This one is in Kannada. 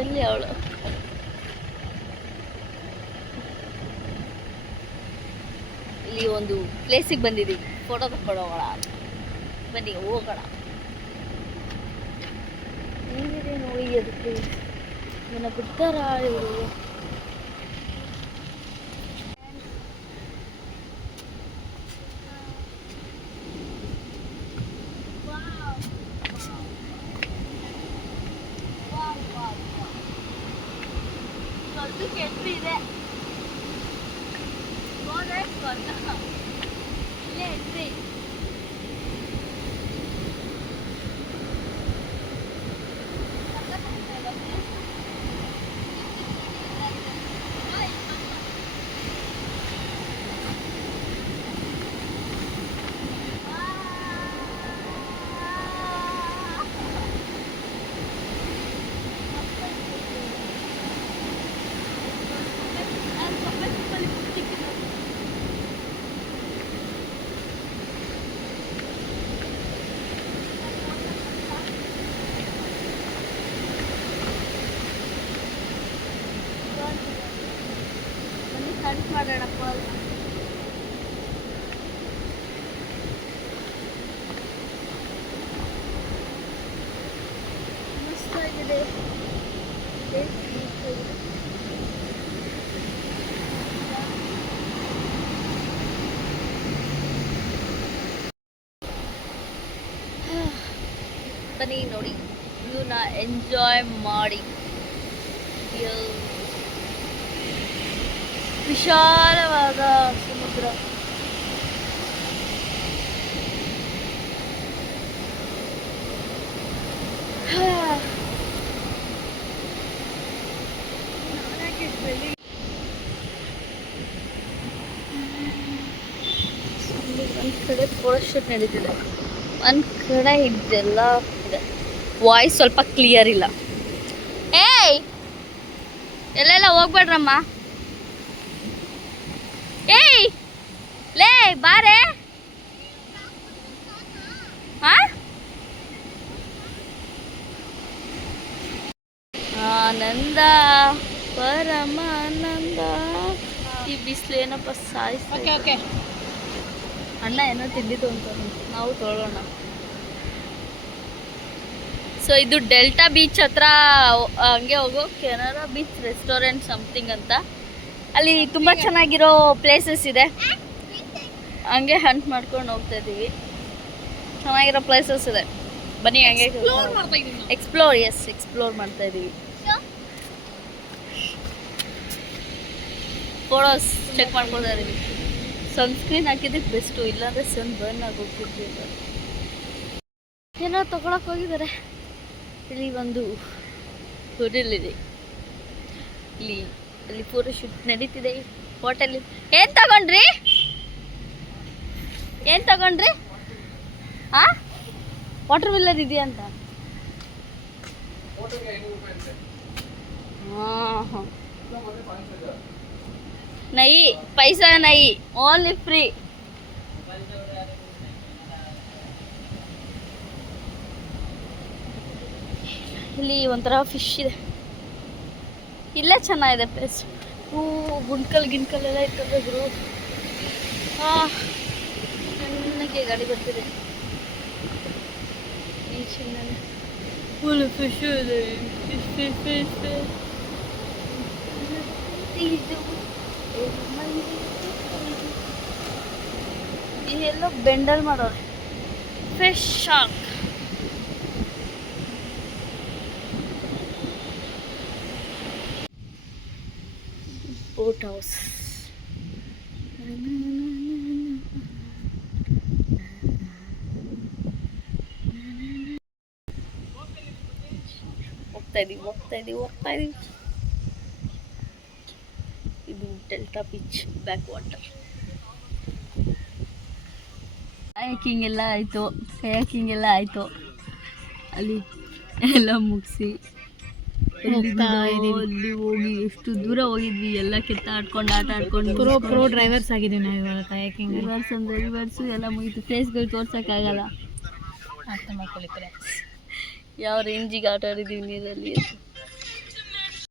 ಎಲ್ಲಿ ಅವಳು? ಇಲ್ಲಿ ಒಂದು ಪ್ಲೇಸಿಗೆ ಬಂದಿದ್ದೀವಿ, ಫೋಟೋ ತಕ್ಕೊಂಡು ಹೋಗೋಣ. ಬನ್ನಿ ಹೋಗೋಣ. ನೀವೇ ನೋಡಿ ಅದಕ್ಕೆ ನನ್ನ ಬಿಡ್ತಾರ ಇವರು. ಇದೆ ಇಲ್ಲೇ ಎಂಟ್ರಿ. ಸ್ಟಂಟ್ ಮಾಡೋಣಪ್ಪ. ಮಸ್ತಾಗಿದೆ. ಬನ್ನಿ ನೋಡಿ, ವ್ಯೂನ ಎಂಜಾಯ್ ಮಾಡಿ. ವಿಶಾಲವಾದ ಸಮುದ್ರ. ಒಂದ್ ಕಡೆ ಫೋಟೋ ಶೂಟ್ ನಡೀತಿದೆ, ಒಂದ್ ಕಡೆ ಇದೆಲ್ಲ ಇದೆ. ವಾಯ್ಸ್ ಸ್ವಲ್ಪ ಕ್ಲಿಯರ್ ಇಲ್ಲ. ಏಯ್ ಎಲ್ಲೆಲ್ಲ ಹೋಗ್ಬೇಡ್ರಮ್ಮ. ಏಯ್ ಲೇ ಬಾರೆ. ಆನಂದ ಪರಮಾನಂದ. ಈ ಬಿಸಿಲು ಏನಪ್ಪ ಸಾಯಿಸ್ತಾ. ಅಣ್ಣ ಏನೋ ತಿಂದಿದ್ದು ಅಂತ ನಾವು ತೊಗೊಳ್ಳೋಣ. ಸೊ ಇದು ಡೆಲ್ಟಾ ಬೀಚ್ ಹತ್ರ ಹಂಗೆ ಹೋಗೋ ಕೆನರಾ ಬೀಚ್ ರೆಸ್ಟೋರೆಂಟ್ ಸಮಥಿಂಗ್ ಅಂತ. ಅಲ್ಲಿ ತುಂಬ ಚೆನ್ನಾಗಿರೋ ಪ್ಲೇಸಸ್ ಇದೆ. ಹಂಗೆ ಹಂಟ್ ಮಾಡ್ಕೊಂಡು ಹೋಗ್ತಾ ಇದ್ದೀವಿ. ಚೆನ್ನಾಗಿರೋ ಪ್ಲೇಸಸ್ ಇದೆ, ಬನ್ನಿ ಹಂಗೆ ಎಕ್ಸ್ಪ್ಲೋರ್ ಮಾಡ್ತಾ ಇದ್ದೀವಿ. ಫೋಟೋಸ್ ಚೆಕ್ ಮಾಡ್ಕೊಳ್ತಾ ಇದ್ದೀವಿ. ಸನ್ಸ್ಕ್ರೀನ್ ಹಾಕಿದ್ದಕ್ಕೆ ಬೆಸ್ಟು, ಇಲ್ಲಾಂದರೆ ಸನ್ ಬರ್ನ್ ಆಗೋಗ್ತಿದ್ವಿ. ಏನೋ ತೊಗೊಳಕ್ಕೆ ಹೋಗಿದ್ದಾರೆ. ಇಲ್ಲಿ ಒಂದು ಹೋಟೆಲ್ ಇದೆ, ಇಲ್ಲಿ ಫೋಟೋ ಶೂಟ್ ನಡೀತಿದೆ. ಹೋಟೆಲ್ ಏನು ತಗೊಂಡ್ರಿ? ವಾಟರ್ ಮಿಲ್ಲರ್ ಇದೆಯಾ ಅಂತ. ಹಾಂ ನೈ ಪೈಸಾ ನೈ, ಓನ್ಲಿ ಫ್ರೀ. ಇಲ್ಲಿ ಒಂಥರ ಫಿಶ್ ಇದೆ. ಇಲ್ಲೇ ಚೆನ್ನಾಗಿದೆ ಪ್ಲೇಸ್. ಗುಂಡ್ಕಲ್ ಎಲ್ಲ ಇರ್ತದೆ ಗುರು. ನನಗೆ ಗಾಡಿ ಬರ್ತಿದೆ. ಫುಲ್ ಫಿಶ್ ಇದೆ. ಇದೆಲ್ಲ ಬೆಂಡಲ್ ಮಾಡೋರು. Fish shark. Boat house. ಹೋಗ್ತಾ ಇದೀವಿ. ಇದು delta beach back water. Kayaking ಎಲ್ಲ ಆಯಿತು. ಅಲ್ಲಿ ಎಲ್ಲ ಮುಗಿಸಿ ಅಲ್ಲಿ ಹೋಗಿ ಎಷ್ಟು ದೂರ ಹೋಗಿದ್ವಿ. ಎಲ್ಲ ಕೆತ್ತಾಡ್ಕೊಂಡು ಆಟ ಆಡ್ಕೊಂಡು ಪ್ರೋ ಡ್ರೈವರ್ಸ್ ಆಗಿದ್ದೀವಿ ನಾವು ಇವಾಗ. ಕಯಾಕಿಂಗ್ ರಿವರ್ಸು ಎಲ್ಲ ಮುಗಿತು. ಫೇಸ್ಗಳು ತೋರ್ಸೋಕ್ಕಾಗಲ್ಲ. ಅರ್ಥ ಮಾಡ್ಕೊಳ್ಳಿ. ಯಾವ ರೇಂಜಿಗೆ ಆಟ ಆಡಿದ್ದೀವಿ ನೀರಲ್ಲಿ.